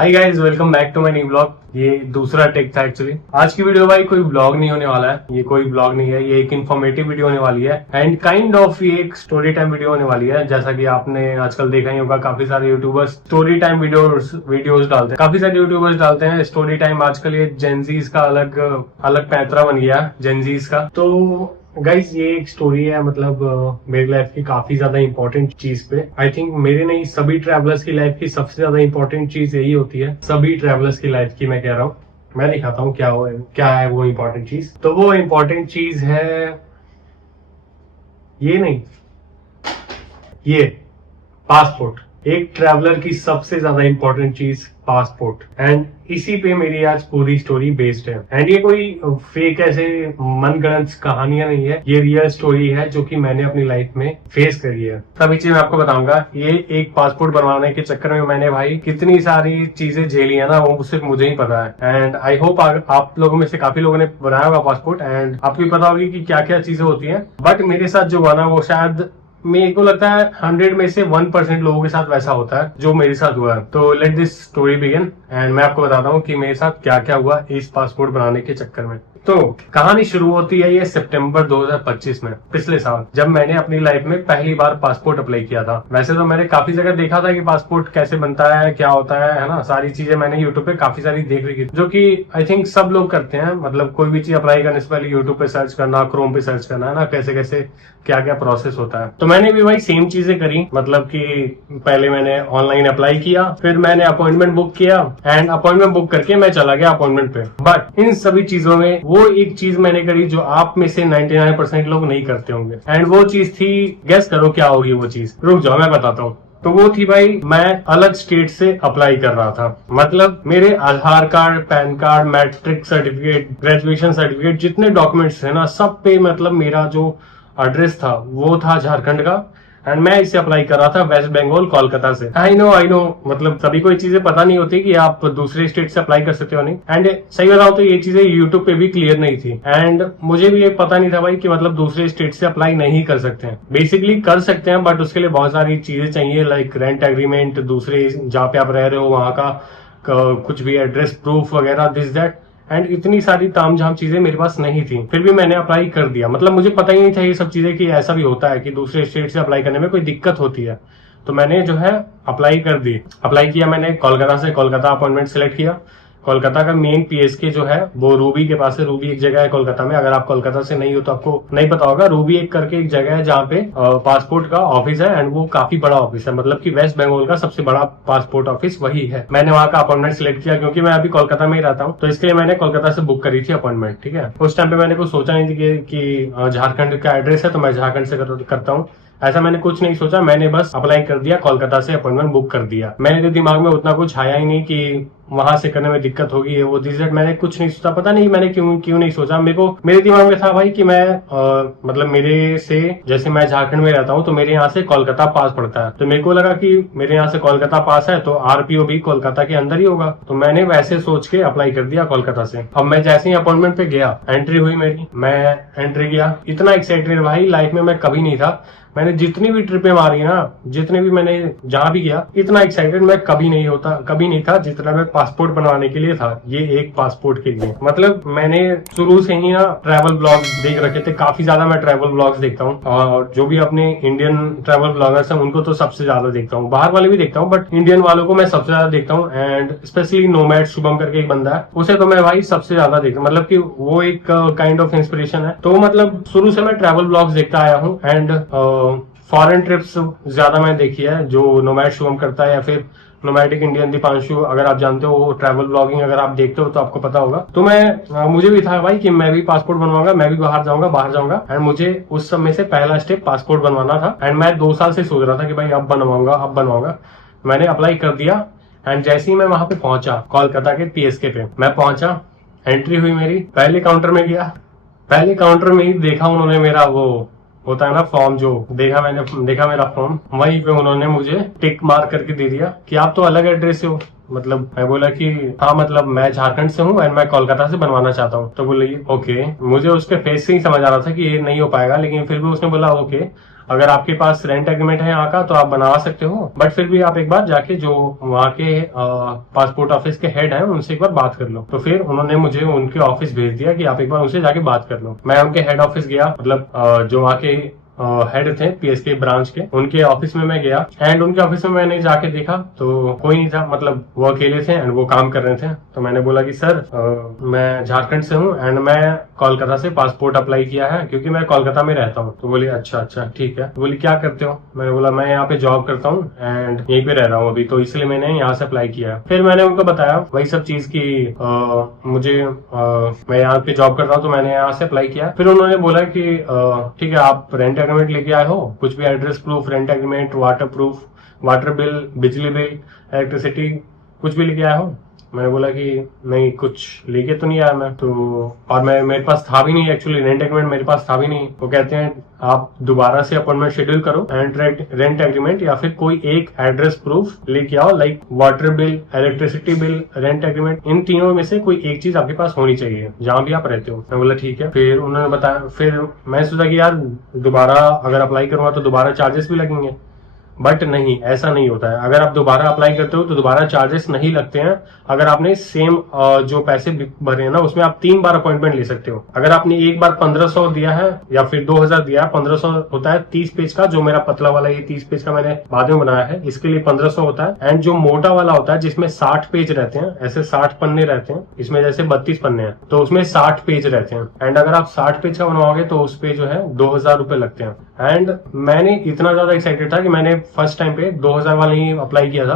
Hi guys, welcome back to my new blog. ये दूसरा take था एक्चुअली। आज की वीडियो भाई कोई ब्लॉग नहीं होने वाला है, ये कोई ब्लॉग नहीं है, ये एक इन्फॉर्मेटिव वीडियो होने वाली है एंड काइंड ऑफ ये एक स्टोरी टाइम वीडियो होने वाली है। जैसा कि आपने आजकल देखा ही होगा, काफी सारे यूट्यूबर्स स्टोरी टाइम वीडियोस डालते हैं, काफी सारे यूट्यूबर्स डालते हैं स्टोरी टाइम। आजकल ये जेनजीज का अलग अलग पैंतरा बन गया जेनजीज का। तो गाइज ये एक स्टोरी है, मतलब मेरी लाइफ की काफी ज्यादा इंपॉर्टेंट चीज पे। आई थिंक मेरे नहीं, सभी ट्रैवलर्स की लाइफ की सबसे ज्यादा इंपॉर्टेंट चीज यही होती है। सभी ट्रैवलर्स की लाइफ की मैं कह रहा हूँ। मैं दिखाता हूँ क्या है वो इम्पोर्टेंट चीज। तो वो इम्पोर्टेंट चीज है ये नहीं, ये पासपोर्ट। एक ट्रैवलर की सबसे ज्यादा इंपॉर्टेंट चीज पासपोर्ट, एंड इसी पे मेरी आज पूरी स्टोरी बेस्ड है। एंड ये कोई फेक ऐसे मनगढ़ंत कहानियां नहीं है, ये रियल स्टोरी है जो कि मैंने अपनी लाइफ में फेस करी है। सभी चीज मैं आपको बताऊंगा। ये एक पासपोर्ट बनवाने के चक्कर में मैंने भाई कितनी सारी चीजें झेली है ना, वो सिर्फ मुझे ही पता है। एंड आई होप आप लोगों में से काफी लोगों ने बनाया होगा पासपोर्ट एंड आपको भी पता होगी कि क्या क्या चीजें होती है। बट मेरे साथ जो हुआ ना, वो शायद मेरे को लगता है 100 में से 1% लोगों के साथ वैसा होता है जो मेरे साथ हुआ है। तो let this story begin and मैं आपको बताता हूँ कि मेरे साथ क्या क्या हुआ इस पासपोर्ट बनाने के चक्कर में। तो कहानी शुरू होती है ये सितंबर 2025 में, पिछले साल, जब मैंने अपनी लाइफ में पहली बार पासपोर्ट अप्लाई किया था। वैसे तो मैंने काफी जगह देखा था कि पासपोर्ट कैसे बनता है, क्या होता है ना, सारी चीजें मैंने यूट्यूब पे काफी सारी देख रही थी, जो कि आई थिंक सब लोग करते हैं। मतलब कोई भी चीज अप्लाई करने से पहले यूट्यूब पे सर्च करना, क्रोम पे सर्च करना है ना, कैसे कैसे क्या क्या प्रोसेस होता है। तो मैंने भी भाई सेम चीजें करी। मतलब कि पहले मैंने ऑनलाइन अप्लाई किया, फिर मैंने अपॉइंटमेंट बुक किया एंड अपॉइंटमेंट बुक करके मैं चला गया अपॉइंटमेंट पे। बट इन सभी चीजों में वो एक चीज मैंने करी जो आप में से 99% लोग नहीं करते होंगे, एंड वो चीज थी, गेस करो क्या होगी वो चीज। रुक जाओ मैं बताता हूँ। तो वो थी भाई, मैं अलग स्टेट से अप्लाई कर रहा था। मतलब मेरे Aadhaar card, PAN card, matric certificate, graduation certificate, जितने डॉक्यूमेंट्स थे ना, सब पे मतलब मेरा जो एड्रेस था वो था झारखंड का, एंड मैं इसे अप्लाई कर रहा था वेस्ट बंगाल कोलकाता से। आई नो मतलब सभी को ये चीजें पता नहीं होती कि आप दूसरे स्टेट से अप्लाई कर सकते हो नहीं। एंड सही बताऊं तो ये चीजें यूट्यूब पे भी क्लियर नहीं थी, एंड मुझे भी ये पता नहीं था भाई कि मतलब दूसरे स्टेट से अप्लाई नहीं कर सकते हैं। बेसिकली कर सकते हैं, बट उसके लिए बहुत सारी चीजें चाहिए, लाइक रेंट एग्रीमेंट, दूसरे जहाँ पे आप रह रहे हो वहां का कुछ भी एड्रेस प्रूफ वगैरह, दिस दैट, एंड इतनी सारी तामझाम चीजें मेरे पास नहीं थी। फिर भी मैंने अप्लाई कर दिया। मतलब मुझे पता ही नहीं था ये सब चीजें कि ऐसा भी होता है कि दूसरे स्टेट से अप्लाई करने में कोई दिक्कत होती है। तो मैंने जो है अप्लाई कर दी। अप्लाई किया मैंने कोलकाता से, कोलकाता अपॉइंटमेंट सेलेक्ट किया। कोलकाता का मेन पीएसके जो है वो रूबी के पास है। रूबी एक जगह है कोलकाता में, अगर आप कोलकाता से नहीं हो तो आपको नहीं पता होगा। रूबी एक करके एक जगह है जहाँ पे पासपोर्ट का ऑफिस है, एंड वो काफी बड़ा ऑफिस है। मतलब कि वेस्ट बंगाल का सबसे बड़ा पासपोर्ट ऑफिस वही है। मैंने वहाँ का अपॉइंटमेंट सिलेक्ट किया क्योंकि मैं अभी कोलकाता में ही रहता हूँ, तो इसके लिए मैंने कोलकाता से बुक करी थी अपॉइंटमेंट। ठीक है, उस टाइम पे मैंने कुछ सोचा नहीं थी कि झारखंड का एड्रेस है तो मैं झारखंड से करता हूँ, ऐसा मैंने कुछ नहीं सोचा। मैंने बस अप्लाई कर दिया, कोलकाता से अपॉइंटमेंट बुक कर दिया। मेरे दिमाग में उतना कुछ आया ही नहीं कि वहां से करने में दिक्कत होगी, ये वो दिस, मैंने कुछ नहीं सोचा। पता नहीं मैंने क्यों नहीं सोचा। मेरे दिमाग में था भाई कि मैं मतलब मेरे से, जैसे मैं झारखंड में रहता हूँ तो मेरे यहाँ से कोलकाता पास पड़ता है, तो मेरे को लगा कि मेरे यहाँ से कोलकाता पास है तो आरपीओ भी कोलकाता के अंदर ही होगा। तो मैंने वैसे सोच के अप्लाई कर दिया कोलकाता से। अब मैं जैसे ही अपॉइंटमेंट पे गया, एंट्री हुई मेरी, मैं एंट्री किया। इतना एक्साइटेड भाई लाइफ में मैं कभी नहीं था। मैंने जितनी भी ट्रिपें मारी ना, जितने भी मैंने जहां भी गया, इतना एक्साइटेड मैं कभी नहीं था जितना मैं पासपोर्ट बनवाने के लिए था, ये एक पासपोर्ट के लिए। मतलब मैंने शुरू से ही ना ट्रैवल ब्लॉग देख रखे थे, काफी ज्यादा मैं ट्रैवल ब्लॉग्स देखता हूँ, और जो भी अपने इंडियन ट्रैवल ब्लॉगर्स हैं उनको तो सबसे ज्यादा देखता हूँ, बाहर वाले भी देखता हूँ बट इंडियन वालों को मैं सबसे ज्यादा देखता हूँ। एंड स्पेशली नोमैड शुभम करके एक बंदा है, उसे तो मैं भाई सबसे ज्यादा देखता हूँ। मतलब कि वो एक काइंड ऑफ इंस्पिरेशन है। तो मतलब शुरू से मैं ट्रैवल ब्लॉग्स देखता आया हूँ, एंड फॉरेन ट्रिप्स ज्यादा मैंने देखी है जो नोमैड शुभम करता है, या फिर नोमैडिक इंडियन दीपांशु, अगर आप जानते हो, वो ट्रैवल ब्लॉगिंग अगर आप देखते हो तो आपको पता होगा। तो मुझे भी था भाई कि मैं भी पासपोर्ट बनवाऊंगा, मैं भी बाहर जाऊंगा, एंड मुझे उस समय से पहला स्टेप पासपोर्ट बनवाना था। एंड मैं 2 साल से सोच रहा था कि भाई अब बनवाऊंगा। मैंने अप्लाई कर दिया, एंड जैसे ही मैं वहां पे पहुंचा, कोलकाता के पीएसके पे मैं पहुंचा, एंट्री हुई मेरी, पहले काउंटर में गया। पहले काउंटर में ही देखा उन्होंने मेरा वो होता है ना फॉर्म, जो मैंने देखा मेरा फॉर्म, वहीं पे उन्होंने मुझे टिक मार करके दे दिया कि आप तो अलग एड्रेस से हो। मतलब मैं बोला कि हाँ, मतलब मैं झारखंड से हूँ एंड मैं कोलकाता से बनवाना चाहता हूँ। तो बोले ओके। मुझे उसके फेस से ही समझ आ रहा था कि ये नहीं हो पाएगा, लेकिन फिर भी उसने बोला ओके, अगर आपके पास रेंट एग्रीमेंट है यहाँ का तो आप बनवा सकते हो, बट फिर भी आप एक बार जाके जो वहाँ के पासपोर्ट ऑफिस के हेड हैं उनसे एक बार बात कर लो। तो फिर उन्होंने मुझे उनके ऑफिस भेज दिया कि आप एक बार उनसे जाके बात कर लो। मैं उनके हेड ऑफिस गया, मतलब जो वहाँ के हेड थे पीएसके ब्रांच के, उनके ऑफिस में मैं गया एंड उनके ऑफिस में मैंने जाके देखा तो कोई नहीं था, मतलब वो अकेले थे एंड वो काम कर रहे थे। तो मैंने बोला कि सर मैं झारखंड से हूँ एंड मैं कोलकाता से पासपोर्ट अप्लाई किया है क्योंकि मैं कोलकाता में रहता हूँ। तो बोली अच्छा ठीक है। तो बोली क्या करते हो? मैंने बोला मैं यहाँ पे जॉब करता हूँ एंड यहीं पे रह रहा हूँ अभी, तो इसलिए मैंने यहाँ से अप्लाई किया। फिर मैंने उनको बताया वही सब चीज की मुझे मैं यहाँ पे जॉब कर रहा हूँ तो मैंने यहाँ से अप्लाई किया। फिर उन्होंने बोला कि ठीक है आप रेंट एग्रीमेंट लेके आए हो, कुछ भी address proof, rent agreement, water proof, water bill, बिजली बिल, इलेक्ट्रिसिटी, कुछ भी लेके आए हो? मैंने बोला कि नहीं कुछ लेके तो नहीं आया मैं तो, और मेरे पास था भी नहीं, एक्चुअली रेंट एग्रीमेंट मेरे पास था भी नहीं। वो कहते हैं आप दोबारा से अपॉइंटमेंट शेड्यूल करो एंड रेंट एग्रीमेंट या फिर कोई एक एड्रेस प्रूफ लेके आओ, like water bill, electricity bill, rent agreement, इन तीनों में से कोई एक चीज आपके पास होनी चाहिए जहां भी आप रहते हो। मैं बोला ठीक है। फिर उन्होंने बताया, फिर मैं सोचा कि यार दोबारा अगर अप्लाई करूंगा तो दोबारा चार्जेस भी लगेंगे, बट नहीं, ऐसा नहीं होता है। अगर आप दोबारा अप्लाई करते हो तो दोबारा चार्जेस नहीं लगते हैं। अगर आपने सेम जो पैसे भरे हैं ना उसमें आप 3 बार अपॉइंटमेंट ले सकते हो। अगर आपने एक बार 1500 दिया है या फिर 2000 दिया है, 1500 होता है 30 पेज का, जो मेरा पतला वाला ये 30 पेज का मैंने बाद में बनाया है, इसके लिए 1500 होता है। एंड जो मोटा वाला होता है जिसमें 60 पेज रहते हैं, ऐसे 60 पन्ने रहते हैं, इसमें जैसे 32 पन्ने हैं तो उसमें 60 पेज रहते हैं। एंड अगर आप 60 पेज का बनवाओगे तो उस पे जो है 2000 रुपए लगते हैं। एंड मैंने इतना ज्यादा एक्साइटेड था कि मैंने फर्स्ट टाइम पे 2000 वाला ही अप्लाई किया था,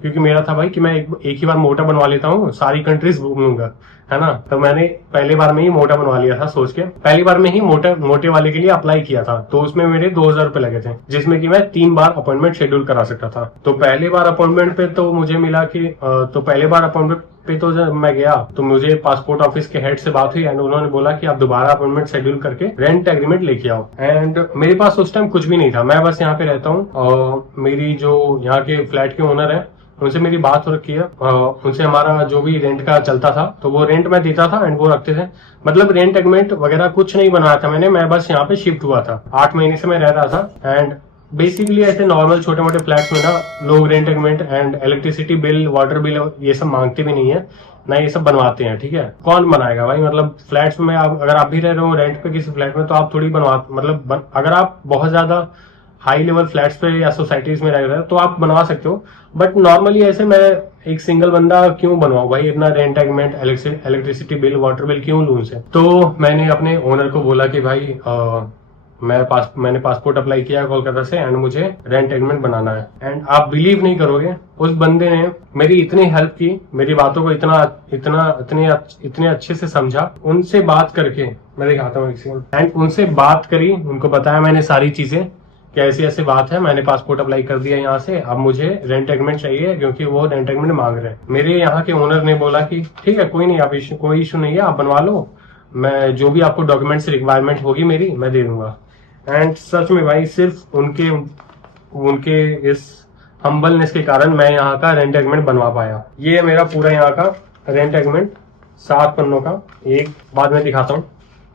क्योंकि मेरा था भाई कि मैं एक ही बार मोटा बनवा लेता हूँ, सारी कंट्रीज घूम लूंगा, है ना। तो मैंने पहली बार में ही मोटा बनवा लिया था सोच के, पहली बार में ही मोटे वाले के लिए अप्लाई किया था। तो उसमें मेरे 2000 रुपए लगे थे, जिसमें कि मैं 3 बार अपॉइंटमेंट शेड्यूल करा सकता था। तो पहली बार अपॉइंटमेंट पे तो मुझे मिला कि तो पहले बार अपॉइंटमेंट पे तो जब मैं गया तो मुझे पासपोर्ट ऑफिस के हेड से बात हुई एंड उन्होंने बोला कि आप दोबारा अपॉइंटमेंट शेड्यूल करके रेंट एग्रीमेंट लेके आओ। एंड मेरे पास उस टाइम कुछ भी नहीं था, मैं बस यहाँ पे रहता हूँ और मेरी जो यहाँ के फ्लैट के ओनर है उनसे मेरी बात हो रखी है, उनसे हमारा जो भी रेंट का चलता था तो वो रेंट मैं देता था एंड वो रखते थे। मतलब रेंट एग्रीमेंट वगैरह कुछ नहीं बनाया था मैंने, मैं बस यहाँ पे शिफ्ट हुआ था, 8 महीने से मैं रह रहा था। एंड बेसिकली ऐसे नॉर्मल छोटे मोटे फ्लैट्स में ना लोग rent agreement and electricity bill, water bill ये सब मांगते भी नहीं है ना, ये सब बनवाते हैं। ठीक है, कौन बनाएगा भाई, मतलब फ्लैट्स में अगर आप भी रह रहे हो रेंट पे किसी फ्लैट में तो आप थोड़ी मतलब अगर आप बहुत ज्यादा हाई लेवल फ्लैट्स पे या सोसाइटीज में रह रहे हो तो आप बनवा सकते हो, बट नॉर्मली ऐसे मैं एक सिंगल बंदा क्यों बनवाऊं भाई इतना rent agreement, electricity bill, water bill क्यों लूं उनसे। तो मैंने अपने ओनर को बोला कि भाई मैंने पासपोर्ट अप्लाई किया है कोलकाता से एंड मुझे रेंट एग्रीमेंट बनाना है। एंड आप बिलीव नहीं करोगे, उस बंदे ने मेरी इतनी हेल्प की, मेरी बातों को इतने अच्छे से समझा। उनसे बात करके मैं दिखाता हूँ एंड उनसे बात करी, उनको बताया मैंने सारी चीजें कि ऐसी ऐसी बात है, मैंने पासपोर्ट अप्लाई कर दिया यहाँ से, अब मुझे रेंट एग्रीमेंट चाहिए क्योंकि वो रेंट एग्रीमेंट मांग रहे हैं। मेरे यहाँ के ओनर ने बोला कि ठीक है कोई नहीं, आप कोई इशू नहीं है, आप बनवा लो, मैं जो भी आपको डॉक्यूमेंट्स रिक्वायरमेंट होगी मेरी मैं दे दूंगा। एंड सच में भाई सिर्फ उनके इस हम्बलनेस के कारण मैं यहाँ का रेंट एग्रीमेंट बनवा पाया। ये है मेरा पूरा यहाँ का रेंट एग्रीमेंट, 7 पन्नों का, एक बाद में दिखाता हूँ।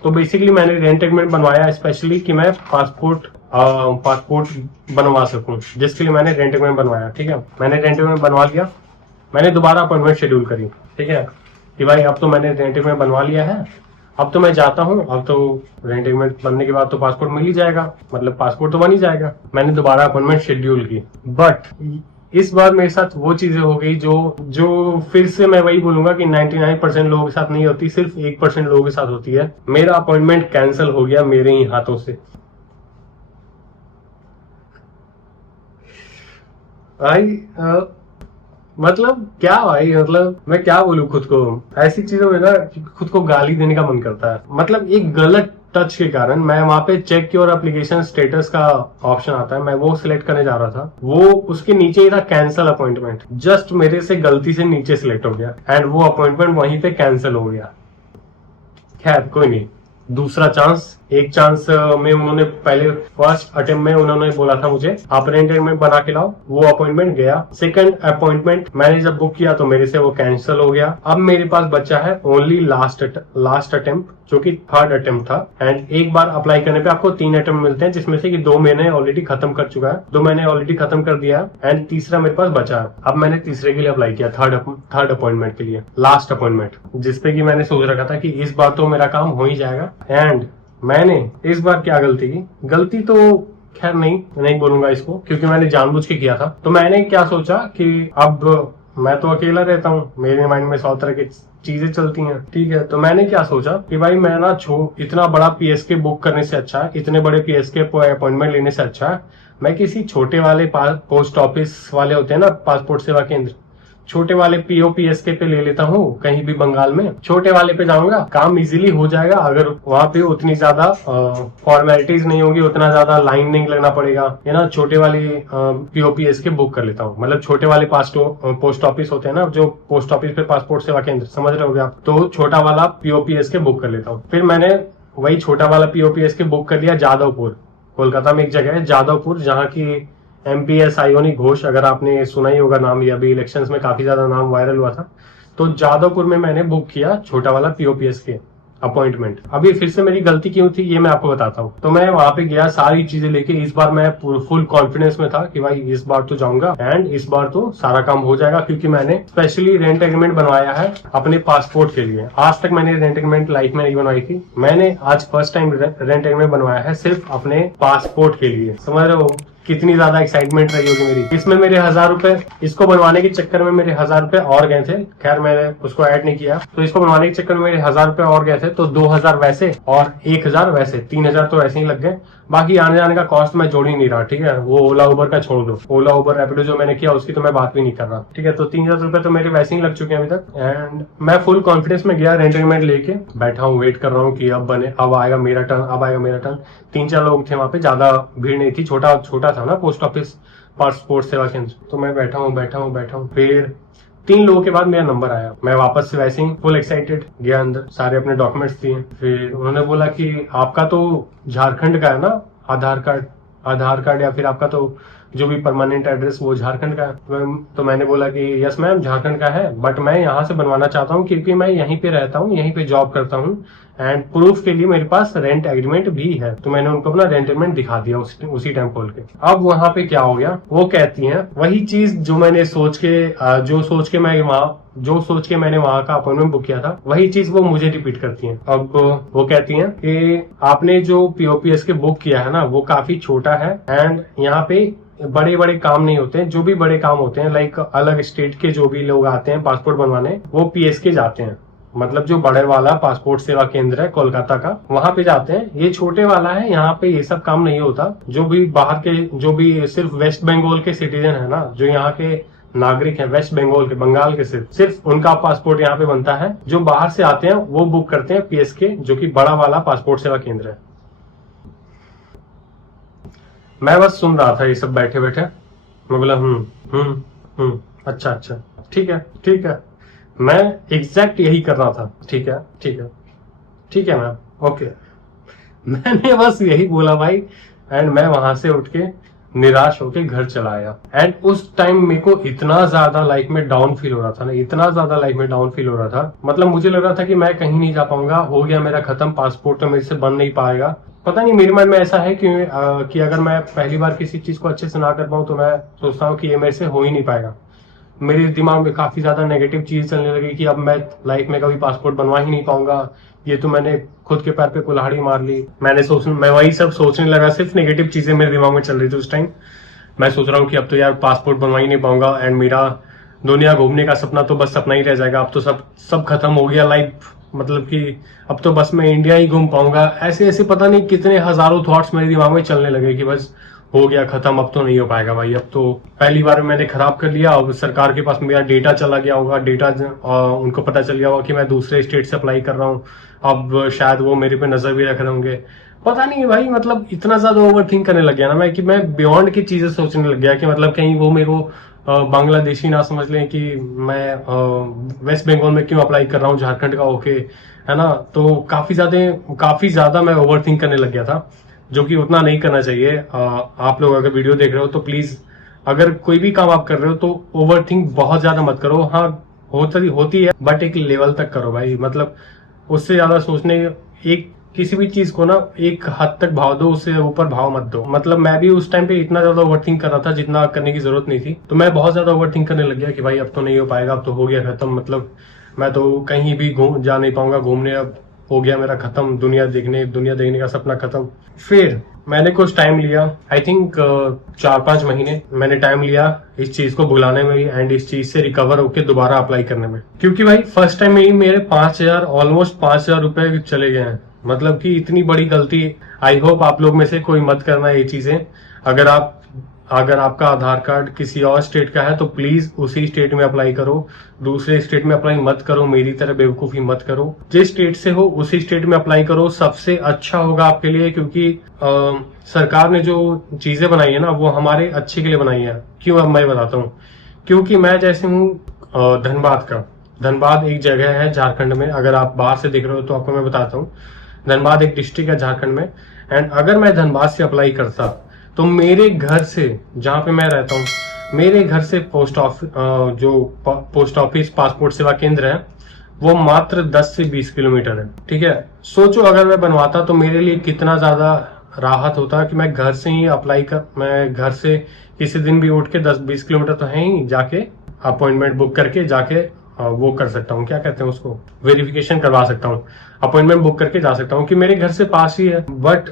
तो बेसिकली मैंने रेंट एग्रीमेंट बनवाया स्पेशली कि मैं पासपोर्ट बनवा सकूं, जिसके लिए मैंने रेंट एग्रीमेंट बनवाया। ठीक है, मैंने रेंट एग्रीमेंट बनवा लिया, मैंने दोबारा अपॉइंटमेंट शेड्यूल करी। ठीक है कि भाई अब तो मैंने रेंट एग्रीमेंट बनवा लिया है, अब तो मैं जाता हूँ, अब तो रेंट एग्रीमेंट बनने के बाद तो पासपोर्ट मिल ही जाएगा, मतलब पासपोर्ट तो बन ही जाएगा। मैंने दोबारा अपॉइंटमेंट शेड्यूल की, बट इस बार मेरे साथ वो चीजें हो गई जो फिर से मैं वही बोलूंगा कि 99% लोगों के साथ नहीं होती, सिर्फ 1% लोगों के साथ होती है। मेरा अपॉइंटमेंट कैंसिल हो गया मेरे ही हाथों से। भाई मतलब क्या भाई, मतलब मैं क्या बोलूं खुद को, ऐसी चीजों में ना खुद को गाली देने का मन करता है। मतलब एक गलत टच के कारण मैं वहां पे चेक योर एप्लीकेशन स्टेटस का ऑप्शन आता है, मैं वो सिलेक्ट करने जा रहा था, वो उसके नीचे ही था कैंसिल अपॉइंटमेंट, जस्ट मेरे से गलती से नीचे सिलेक्ट हो गया एंड वो अपॉइंटमेंट वहीं पे कैंसिल हो गया। खैर कोई नहीं, दूसरा चांस एक चांस में उन्होंने पहले फर्स्ट अटेम्प्ट में उन्होंने बोला था मुझे आप रेंट एग्रीमेंट बना के लाओ, वो अपॉइंटमेंट गया। सेकंड अपॉइंटमेंट मैंने जब बुक किया तो मेरे से वो कैंसिल हो गया। अब मेरे पास बचा है ओनली लास्ट अटेम्प्ट जो कि थर्ड अटेम्प्ट था। एंड एक बार अप्लाई करने पे आपको 3 अटेम्प्ट मिलते हैं, जिसमें से कि 2 मैंने ऑलरेडी खत्म कर चुका है, 2 मैंने ऑलरेडी खत्म कर दिया है एंड तीसरा मेरे पास बचा है। अब मैंने तीसरे के लिए अप्लाई किया, थर्ड अपॉइंटमेंट के लिए, लास्ट अपॉइंटमेंट, जिसपे कि मैंने सोच रखा था कि इस बार तो मेरा काम हो ही जाएगा। एंड मैंने इस बार क्या गलती की, गलती तो खैर नहीं बोलूंगा इसको, क्योंकि मैंने जानबूझ के किया था। तो मैंने क्या सोचा कि अब मैं तो अकेला रहता हूँ, मेरे माइंड में 100 तरह की चीजें चलती हैं, ठीक है। तो मैंने क्या सोचा कि भाई मैं ना इतना बड़ा पीएसके बुक करने से अच्छा है, इतने बड़े पीएसके अपॉइंटमेंट लेने से अच्छा है मैं किसी छोटे वाले पोस्ट ऑफिस वाले होते हैं ना, पासपोर्ट सेवा केंद्र, छोटे वाले पीओपीएसके पे ले लेता हूँ, कहीं भी बंगाल में छोटे वाले पे जाऊंगा, काम इजीली हो जाएगा। अगर वहां पे उतनी ज्यादा फॉर्मेलिटीज नहीं होगी, उतना ज्यादा लाइन नहीं लगना पड़ेगा, है ना। छोटे वाले पीओपीएसके बुक कर लेता हूँ, मतलब छोटे वाले पोस्ट ऑफिस होते हैं ना, जो पोस्ट ऑफिस पे पासपोर्ट सेवा केंद्र, समझ रहे होगे आप, तो छोटा वाला पीओपीएसके बुक कर लेता हूँ। फिर मैंने वही छोटा वाला पीओपीएसके बुक कर लिया जादवपुर, कोलकाता में एक जगह है जादवपुर, जहाँ की एमपीएस आयोनी घोष, अगर आपने सुना ही होगा नाम, ये अभी इलेक्शंस में काफी ज्यादा नाम वायरल हुआ था। तो जादवपुर में मैंने बुक किया छोटा वाला पीओपीएस के अपॉइंटमेंट। अभी फिर से मेरी गलती क्यों थी ये मैं आपको बताता हूँ। तो मैं वहां पे गया सारी चीजें लेके, इस बार मैं फुल कॉन्फिडेंस में था कि भाई इस बार तो जाऊंगा एंड इस बार तो सारा काम हो जाएगा, क्योंकि मैंने स्पेशली रेंट एग्रीमेंट बनवाया है अपने पासपोर्ट के लिए। आज तक मैंने रेंट एग्रीमेंट लाइफ में नहीं बनवाई थी, मैंने आज फर्स्ट टाइम रेंट एग्रीमेंट बनवाया है सिर्फ अपने पासपोर्ट के लिए। समझ रहे हो कितनी ज्यादा एक्साइटमेंट रही होगी मेरी। इसमें मेरे 1000 रुपए, इसको बनवाने के चक्कर में मेरे 1000 रुपए और गए थे, खैर मैंने उसको ऐड नहीं किया। तो इसको बनवाने के चक्कर में मेरे 1000 रुपए और गए थे, तो 2000 वैसे और 1000 वैसे, 3000 तो वैसे ही लग गए। बाकी आने जाने का कॉस्ट मैं जोड़ ही नहीं रहा, ठीक है। वो ओला उबर का छोड़ दो, ओला उबर रैपिडो जो मैंने किया उसकी तो मैं बात भी नहीं कर रहा, ठीक है। तो 3000 रुपए तो मेरे वैसे ही लग चुके हैं अभी तक। एंड मैं फुल कॉन्फिडेंस में गया, रेंट एग्रीमेंट लेके बैठा हूँ, वेट कर रहा हूँ कि अब आएगा मेरा टर्न। 3-4 लोग थे वहां पे, ज्यादा भीड़ नहीं थी, छोटा था ना पोस्ट ऑफिस पासपोर्ट सेवा केंद्र। तो मैं बैठा हूँ। फिर 3 लोगों के बाद मेरा नंबर आया, मैं वापस से वैसे ही फुल एक्साइटेड गया अंदर, सारे अपने डॉक्यूमेंट्स दिए। फिर उन्होंने बोला कि आपका तो झारखंड का है ना आधार कार्ड या फिर आपका तो जो भी परमानेंट एड्रेस वो झारखंड का है। तो मैंने बोला कि यस मैम झारखंड का है, बट मैं यहाँ से बनवाना चाहता हूँ क्योंकि मैं यहीं पे रहता हूँ, यहीं पे जॉब करता हूँ एंड प्रूफ के लिए मेरे पास रेंट एग्रीमेंट भी है। तो मैंने उनको अपना रेंट एग्रीमेंट दिखा दिया उसी टाइम खोल के। अब वहां पे क्या हो गया, वो कहती हैं वही चीज जो मैंने सोच के मैंने वहां का अपॉइंटमेंट बुक किया था, वही चीज वो मुझे रिपीट करती हैं। अब वो कहती हैं कि आपने जो पीओपीएस के बुक किया है ना वो काफी छोटा है एंड यहाँ पे बड़े काम नहीं होते हैं, जो भी बड़े काम होते हैं लाइक अलग स्टेट के जो भी लोग आते हैं पासपोर्ट बनवाने वो पीएसके जाते हैं, मतलब जो बड़े वाला पासपोर्ट सेवा केंद्र है कोलकाता का वहां पे जाते हैं। ये छोटे वाला है, यहाँ पे ये सब काम नहीं होता। जो भी बाहर के, जो भी सिर्फ वेस्ट बंगाल के सिटीजन है ना, जो यहाँ के नागरिक हैं वेस्ट बंगाल के, बंगाल के सिर्फ उनका पासपोर्ट यहाँ पे बनता है। जो बाहर से आते हैं वो बुक करते हैं पीएसके, जो कि बड़ा वाला पासपोर्ट सेवा केंद्र है। मैं बस सुन रहा था ये सब बैठे बैठे। मैं बोला अच्छा ठीक है, मैं एग्जैक्ट यही कर रहा था। ठीक है मैम, ओके। मैंने बस यही बोला भाई एंड मैं वहां से उठ के निराश होके घर चला आया। एंड उस टाइम मेरे को इतना ज्यादा लाइफ में डाउन फील हो रहा था, मतलब मुझे लग रहा था कि मैं कहीं नहीं जा पाऊंगा, हो गया मेरा खत्म, पासपोर्ट तो मेरे से बन नहीं पाएगा। पता नहीं मेरे मन में ऐसा है कि अगर मैं पहली बार किसी चीज को अच्छे से ना कर पाऊं तो मैं सोचता हूँ कि ये मेरे से हो ही नहीं पाएगा। मेरे दिमाग में काफी ज्यादा नेगेटिव चीज चलने लगी कि अब मैं लाइफ में कभी पासपोर्ट बनवा ही नहीं पाऊंगा, ये तो मैंने खुद के पैर पे कुल्हाड़ी मार ली। मैं वही सब सोचने लगा, सिर्फ नेगेटिव चीजें मेरे दिमाग में चल रही थी उस टाइम। मैं सोच रहा हूँ कि अब तो यार पासपोर्ट बनवा ही नहीं पाऊंगा एंड मेरा दुनिया घूमने का सपना तो बस सपना ही रह जाएगा, अब तो सब खत्म हो गया लाइफ, मतलब कि अब तो बस मैं इंडिया ही घूम पाऊंगा। ऐसे पता नहीं कितने हजारों थॉट्स मेरे दिमाग में चलने लगे कि बस हो गया खत्म, अब तो नहीं हो पाएगा भाई। अब तो पहली बार मैंने खराब कर लिया, अब सरकार के पास मेरा डेटा चला गया होगा, उनको पता चल गया होगा कि मैं दूसरे स्टेट से अप्लाई कर रहा हूँ, अब शायद वो मेरे पे नजर भी रख रहे होंगे। पता नहीं भाई, मतलब इतना ज्यादा ओवर थिंक करने लग गया ना मैं कि मैं बियॉन्ड की चीजें सोचने लग गया कि मतलब कहीं वो मेरे को बांग्लादेशी ना समझ लें कि मैं वेस्ट बंगाल में क्यों अप्लाई कर रहा हूँ झारखंड का होके, है ना। तो काफी ज्यादा मैं ओवर थिंक करने लग गया था, जो कि उतना नहीं करना चाहिए। आप लोग अगर वीडियो देख रहे हो तो प्लीज, अगर कोई भी काम आप कर रहे हो तो ओवर थिंक बहुत ज्यादा मत करो। हाँ, होती है, बट एक लेवल तक करो भाई। मतलब उससे ज्यादा सोचने, एक किसी भी चीज को ना एक हद तक भाव दो, उससे ऊपर भाव मत दो। मतलब मैं भी उस टाइम पे इतना ज्यादा ओवरथिंक कर रहा था जितना करने की जरूरत नहीं थी, तो मैं बहुत ज्यादा ओवरथिंक करने लग गया कि भाई अब तो नहीं हो पाएगा, अब तो हो गया खत्म। मतलब मैं तो कहीं भी जा नहीं पाऊंगा घूमने, अब हो गया मेरा खत्म, दुनिया देखने का सपना खत्म। फिर मैंने कुछ टाइम लिया, आई थिंक 4-5 महीने मैंने टाइम लिया इस चीज को भुलाने में भी, एंड इस चीज से रिकवर होकर दोबारा अप्लाई करने में। क्योंकि भाई फर्स्ट टाइम में ही मेरे 5,000 ऑलमोस्ट 5,000 रुपए चले गए हैं। मतलब कि इतनी बड़ी गलती आई होप आप लोग में से कोई मत करना ये चीजें। अगर आपका आधार कार्ड किसी और स्टेट का है तो प्लीज उसी स्टेट में अप्लाई करो, दूसरे स्टेट में अप्लाई मत करो, मेरी तरह बेवकूफी मत करो। जिस स्टेट से हो उसी स्टेट में अप्लाई करो, सबसे अच्छा होगा आपके लिए। क्योंकि सरकार ने जो चीजें बनाई है ना वो हमारे अच्छे के लिए बनाई है। क्यों, अब मैं बताता हूँ। क्योंकि मैं जैसे हूँ धनबाद एक जगह है झारखंड में, अगर आप बाहर से देख रहे हो तो आपको मैं बताता हूँ। धनबाद एक डिस्ट्रिक्ट है झारखंड में, एंड अगर मैं धनबाद से अप्लाई करता तो मेरे घर से, जहां पे मैं रहता हूँ, मेरे घर से पोस्ट ऑफिस पासपोर्ट सेवा केंद्र है वो मात्र 10 से 20 किलोमीटर है। ठीक है, सोचो अगर मैं बनवाता तो मेरे लिए कितना ज्यादा राहत होता कि मैं घर से ही मैं घर से किसी दिन भी उठ के 10-20 किलोमीटर तो है ही, जाके अपॉइंटमेंट बुक करके जाके वो कर सकता हूँ, क्या कहते हैं उसको, वेरिफिकेशन करवा सकता हूँ, अपॉइंटमेंट बुक करके जा सकता हूँ कि मेरे घर से पास ही है। बट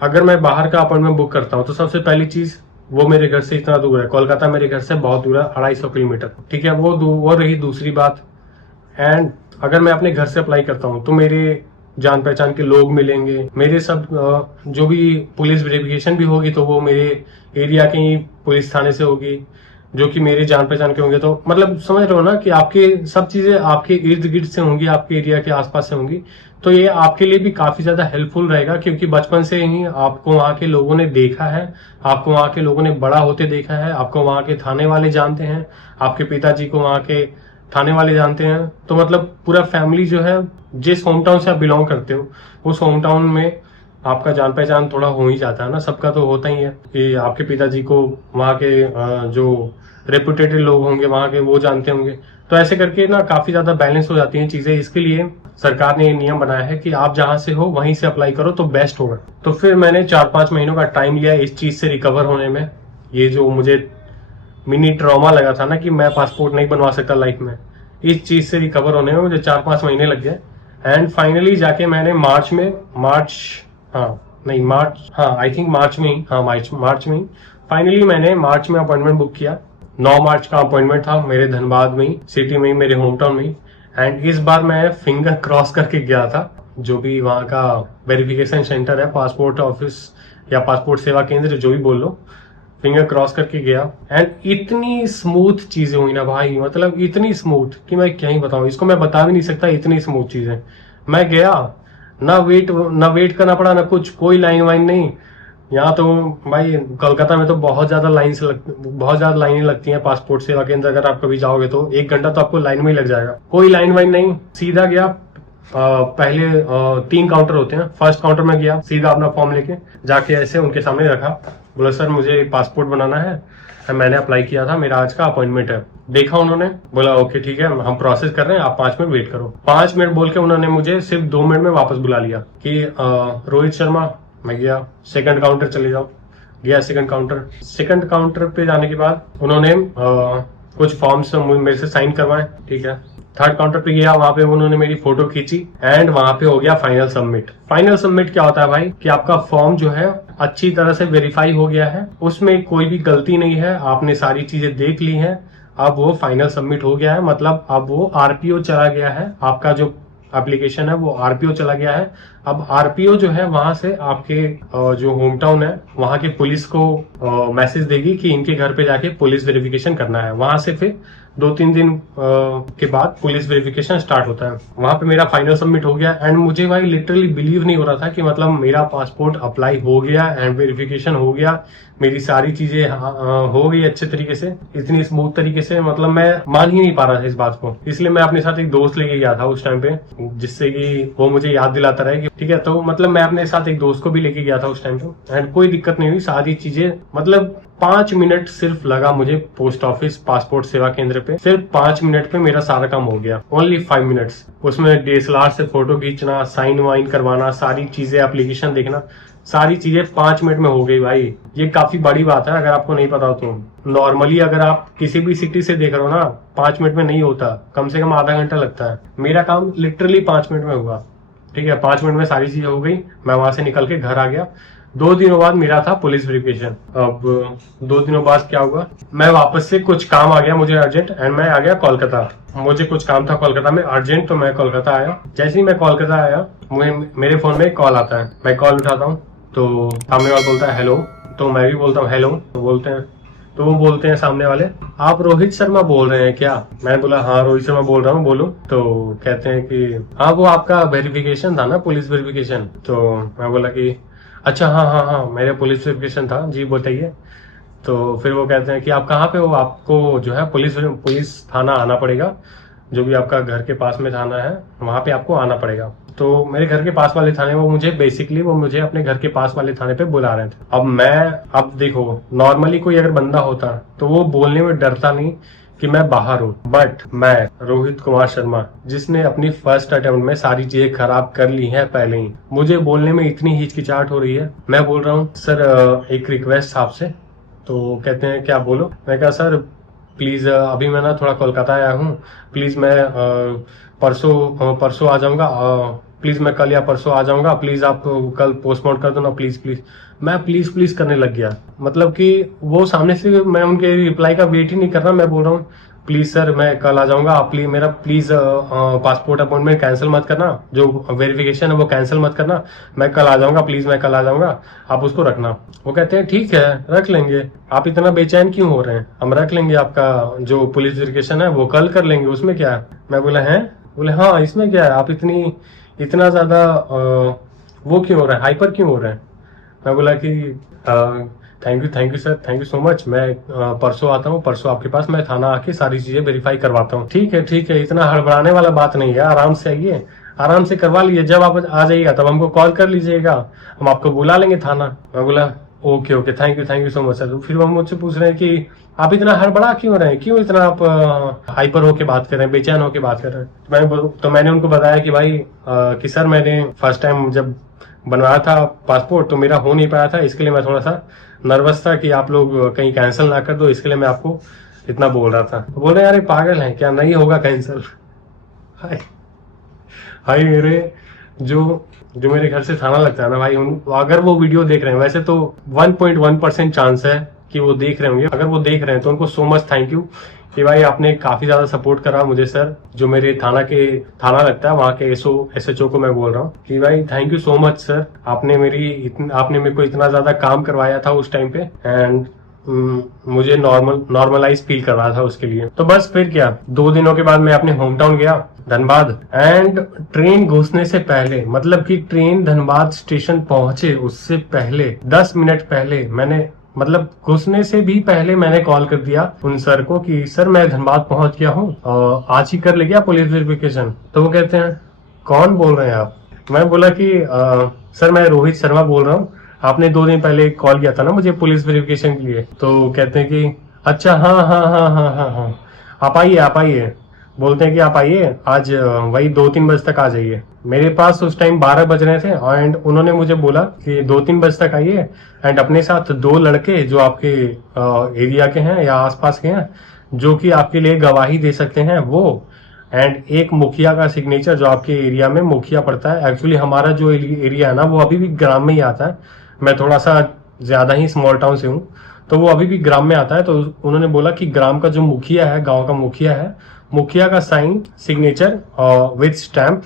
अगर मैं बाहर का अपॉइंटमेंट बुक करता हूँ तो सबसे पहली चीज, वो मेरे घर से इतना दूर है, कोलकाता मेरे घर से बहुत दूर है, 250 किलोमीटर। ठीक है, वो रही दूसरी बात। एंड अगर मैं अपने घर से अप्लाई करता हूँ तो मेरे जान पहचान के लोग मिलेंगे, मेरे सब जो भी पुलिस वेरिफिकेशन भी होगी तो वो मेरे एरिया के ही पुलिस थाने से होगी, जो कि मेरे जान पहचान के होंगे। तो मतलब समझ रहे हो ना कि आपके सब चीजें आपके इर्द गिर्द से होंगी, आपके एरिया के आसपास से होंगी। तो ये आपके लिए भी काफी ज्यादा हेल्पफुल रहेगा, क्योंकि बचपन से ही आपको वहाँ के लोगों ने देखा है, आपको वहाँ के लोगों ने बड़ा होते देखा है, आपको वहाँ के थाने वाले जानते हैं, आपके पिताजी को वहाँ के थाने वाले जानते हैं। तो मतलब पूरा फैमिली जो है, जिस होम टाउन से आप बिलोंग करते हो उस होम टाउन में आपका जान पहचान थोड़ा हो ही जाता है ना, सबका तो होता ही है कि आपके पिताजी को वहाँ के जो रेपुटेटेड लोग होंगे वहाँ के वो जानते होंगे। तो ऐसे करके ना काफी ज्यादा बैलेंस हो जाती हैं चीजें। इसके लिए सरकार ने ये नियम बनाया है कि आप जहां से हो वहीं से अप्लाई करो तो बेस्ट होगा। तो फिर मैंने 4-5 महीनों का टाइम लिया इस चीज से रिकवर होने में। ये जो मुझे मिनी ट्रॉमा लगा था ना कि मैं पासपोर्ट नहीं बनवा सकता लाइफ में, इस चीज से रिकवर होने में मुझे 4-5 महीने लग गए। एंड फाइनली जाके मैंने मार्च में फाइनली मैंने मार्च में अपॉइंटमेंट बुक किया। 9 मार्च का अपॉइंटमेंट था मेरे धनबाद में ही, सिटी में ही, मेरे होम टाउन में ही। एंड इस बार मैं फिंगर क्रॉस करके गया था, जो भी वहाँ का वेरिफिकेशन सेंटर है, पासपोर्ट ऑफिस या पासपोर्ट सेवा केंद्र जो भी बोल लो, फिंगर क्रॉस करके गया। एंड इतनी स्मूथ चीजें हुई ना भाई, मतलब इतनी स्मूथ कि मैं क्या ही बताऊं, इसको मैं बता भी नहीं सकता, इतनी स्मूथ चीजें। मैं गया, ना वेट करना पड़ा, ना कुछ, कोई लाइन वाइन नहीं। यहाँ तो भाई कोलकाता में तो बहुत ज्यादा लाइनें लगती हैं पासपोर्ट सेवा केंद्र। अगर आप कभी जाओगे तो 1 घंटा तो आपको लाइन में ही लग जाएगा। कोई लाइन वाइन नहीं, सीधा गया। पहले 3 काउंटर होते हैं। फर्स्ट काउंटर में गया, सीधा अपना फॉर्म लेके जाके ऐसे उनके सामने रखा, बोला सर मुझे पासपोर्ट बनाना है, मैंने अप्लाई किया था, मेरा आज का अपॉइंटमेंट है। देखा उन्होंने, बोला ओके ठीक है हम प्रोसेस कर रहे हैं, आप 5 मिनट वेट करो। 5 मिनट बोल के उन्होंने मुझे सिर्फ 2 मिनट में वापस बुला लिया कि रोहित शर्मा। मैं गया, सेकंड काउंटर चले जाओ। गया सेकंड काउंटर पे जाने के बाद उन्होंने कुछ फॉर्म्स मेरे से साइन करवाए। ठीक है, थर्ड काउंटर पे गया, वहां पे उन्होंने मेरी फोटो खींची एंड वहां पे हो गया फाइनल सबमिट। फाइनल सबमिट क्या होता है भाई, कि आपका फॉर्म जो है अच्छी तरह से वेरीफाई हो गया है, उसमें कोई भी गलती नहीं है, आपने सारी चीजें देख ली हैं, अब वो फाइनल सबमिट हो गया है। मतलब अब वो आरपीओ चला गया है, आपका जो एप्लीकेशन है वो आरपीओ चला गया है। अब आरपीओ जो है वहां से आपके जो होम टाउन है वहां के पुलिस को मैसेज देगी कि इनके घर पे जाके पुलिस वेरिफिकेशन करना है। वहां से फिर 2-3 दिन के बाद पुलिस वेरिफिकेशन स्टार्ट होता है। वहां पे मेरा फाइनल सबमिट हो गया एंड मुझे भाई लिटरली बिलीव नहीं हो रहा था कि मतलब मेरा पासपोर्ट अप्लाई हो गया एंड वेरिफिकेशन हो गया, मेरी सारी चीजें हो गई अच्छे तरीके से, इतनी स्मूथ तरीके से, मतलब मैं मान ही नहीं पा रहा था इस बात को। इसलिए मैं अपने साथ एक दोस्त लेके गया था उस टाइम पे, जिससे कि वो मुझे याद दिलाता रहे कि ठीक है। तो मतलब मैं अपने साथ एक दोस्त को भी लेके गया था उस टाइम पे एंड कोई दिक्कत नहीं हुई, सारी चीजें मतलब 5 मिनट सिर्फ लगा मुझे पोस्ट ऑफिस पासपोर्ट सेवा केंद्र पे, सिर्फ 5 मिनट पे मेरा सारा काम हो गया, ओनली 5 मिनट्स। उसमें डीएसएलआर से फोटो खींचना, साइन वाइन करवाना, सारी चीजें, एप्लीकेशन देखना, सारी चीजें 5 मिनट में हो गई भाई। ये काफी बड़ी बात है अगर आपको नहीं पता हो तो। नॉर्मली अगर आप किसी भी सिटी से देख रहे हो ना, 5 मिनट में नहीं होता, कम से कम आधा घंटा लगता है। मेरा काम लिटरली 5 मिनट में हुआ, ठीक है। 5 मिनट में सारी चीजें हो गई, मैं वहां से निकल के घर आ गया। 2 दिनों बाद मेरा था पुलिस वेरिफिकेशन। अब 2 दिनों बाद क्या हुआ, मैं वापस से कुछ काम आ गया मुझे अर्जेंट एंड मैं आ गया कोलकाता। मुझे कुछ काम था कोलकाता में अर्जेंट, तो मैं कोलकाता आया। जैसे ही मैं कोलकाता आया, मुझे मेरे फोन में कॉल आता है, मैं कॉल उठाता हूँ तो सामने वाला बोलता है हेलो, तो मैं भी बोलता हूँ हेलो, तो बोलते हैं, तो वो बोलते हैं सामने वाले, आप रोहित शर्मा बोल रहे हैं क्या? मैंने बोला हाँ रोहित शर्मा बोल रहा हूँ, बोलो। तो कहते हैं कि हाँ वो आपका वेरिफिकेशन था ना, पुलिस वेरिफिकेशन। तो मैं बोला कि अच्छा हाँ हाँ हाँ मेरा पुलिस वेरिफिकेशन था जी, बताइए। तो फिर वो कहते हैं कि आप कहाँ पे हो, आपको जो है पुलिस थाना आना पड़ेगा, जो भी आपका घर के पास में थाना है वहां पे आपको आना पड़ेगा। तो मेरे घर के पास वाले थाने वो मुझे अपने घर के पास वाले थाने पे बुला रहे थे। अब देखो, नॉर्मली कोई अगर बंदा होता तो वो बोलने में डरता नहीं कि मैं बाहर हूँ, बट मैं रोहित कुमार शर्मा, जिसने अपनी फर्स्ट अटेम्प्ट में सारी चीजें खराब कर ली हैं पहले ही, मुझे बोलने में इतनी हिचकिचाहट हो रही है। मैं बोल रहा हूँ सर एक रिक्वेस्ट आपसे। तो कहते हैं क्या, बोलो। मैं कहा सर प्लीज अभी मैं ना थोड़ा कोलकाता आया हूँ, प्लीज मैं परसों आ जाऊंगा, प्लीज मैं कल या परसों आ जाऊंगा, प्लीज आप कल पोस्टपोन कर दो ना, प्लीज प्लीज। मैं प्लीज प्लीज करने लग गया, मतलब कि वो सामने से, मैं उनके रिप्लाई का वेट ही नहीं कर रहा, मैं बोल रहा हूँ प्लीज सर मैं कल आ जाऊंगा, आप प्लीज मेरा पासपोर्ट अपॉइंटमेंट कैंसिल मत करना, जो वेरिफिकेशन है वो कैंसिल मत करना, मैं कल आ जाऊंगा, प्लीज मैं कल आ जाऊंगा, आप उसको रखना। वो कहते हैं ठीक है रख लेंगे, आप इतना बेचैन क्यों हो रहे हैं, हम रख लेंगे, आपका जो पुलिस वेरिफिकेशन है वो कल कर लेंगे, उसमें क्या है। मैं बोला है, बोले हाँ इसमें क्या है, आप इतना ज्यादा वो क्यों हो रहा है, हाइपर क्यों हो रहे हैं। मैं बोला कि thank you sir, thank you so much, मैं परसों आता हूँ, परसों आपके पास मैं थाना आके सारी चीजें वेरीफाई करवाता हूँ। ठीक है, इतना हड़बड़ाने वाला बात नहीं है, आराम से आइए, आराम से करवा लीजिए, जब आप आ जाइएगा तब हमको कॉल कर लीजिएगा, हम आपको बुला लेंगे थाना। मैं बोला okay thank you so much sir. फिर वो मुझसे पूछ रहे हैं कि आप इतना हड़बड़ा क्यों हो रहे हैं, क्यों इतना आप हाइपर होके बात कर रहे हैं, बेचैन होके बात कर रहे हैं। तो मैंने उनको बताया कि भाई कि सर मैंने फर्स्ट टाइम जब बनवाया था पासपोर्ट तो मेरा हो नहीं पाया था, इसके लिए मैं थोड़ा सा नर्वस था कि आप लोग कहीं कैंसिल ना कर दो, इसके लिए मैं आपको इतना बोल रहा था। तो बोल रहे यार ये पागल है क्या, नहीं होगा कैंसिल। हाय हाय मेरे जो मेरे घर से थाना लगता है ना भाई, अगर वो वीडियो देख रहे हैं, वैसे तो 1.1% चांस है कि वो देख रहे होंगे, अगर वो देख रहे हैं तो उनको सो मच थैंक यू कि भाई आपने काफी ज्यादा सपोर्ट करा मुझे सर, जो मेरे थाना लगता है वहाँ के SHO को मैं बोल रहा हूँ कि भाई thank you so much sir, आपने मेरे को इतना ज्यादा काम करवाया था उस टाइम पे एंड मुझे नॉर्मलाइज फील कर रहा था उसके लिए। तो बस फिर क्या, 2 दिनों के बाद मैं अपने होम टाउन गया धनबाद, एंड ट्रेन घुसने से पहले, मतलब कि ट्रेन धनबाद स्टेशन पहुंचे उससे पहले 10 मिनट पहले मैंने, मतलब घुसने से भी पहले मैंने कॉल कर दिया उन सर को कि सर मैं धनबाद पहुंच गया हूँ, आज ही कर ले क्या पुलिस वेरिफिकेशन। तो वो कहते हैं कौन बोल रहे हैं आप। मैं बोला कि सर मैं रोहित शर्मा बोल रहा हूँ, आपने 2 दिन पहले कॉल किया था ना मुझे पुलिस वेरिफिकेशन के लिए। तो कहते हैं कि अच्छा हाँ आप आइए, बोलते हैं कि आप आइए आज वही 2-3 बजे तक आ जाइए। मेरे पास उस टाइम 12 बज रहे थे एंड उन्होंने मुझे बोला कि 2-3 बजे तक आइए एंड अपने साथ 2 लड़के जो आपके एरिया के हैं या आसपास के हैं, जो कि आपके लिए गवाही दे सकते हैं वो, एंड एक मुखिया का सिग्नेचर, जो आपके एरिया में मुखिया पड़ता है। एक्चुअली हमारा जो एरिया है ना वो अभी भी ग्राम में ही आता है, मैं थोड़ा सा ज्यादा ही स्मॉल टाउन से हूँ, तो वो अभी भी ग्राम में आता है। तो उन्होंने बोला कि ग्राम का जो मुखिया है, गांव का मुखिया है, मुखिया का sign, signature with stamp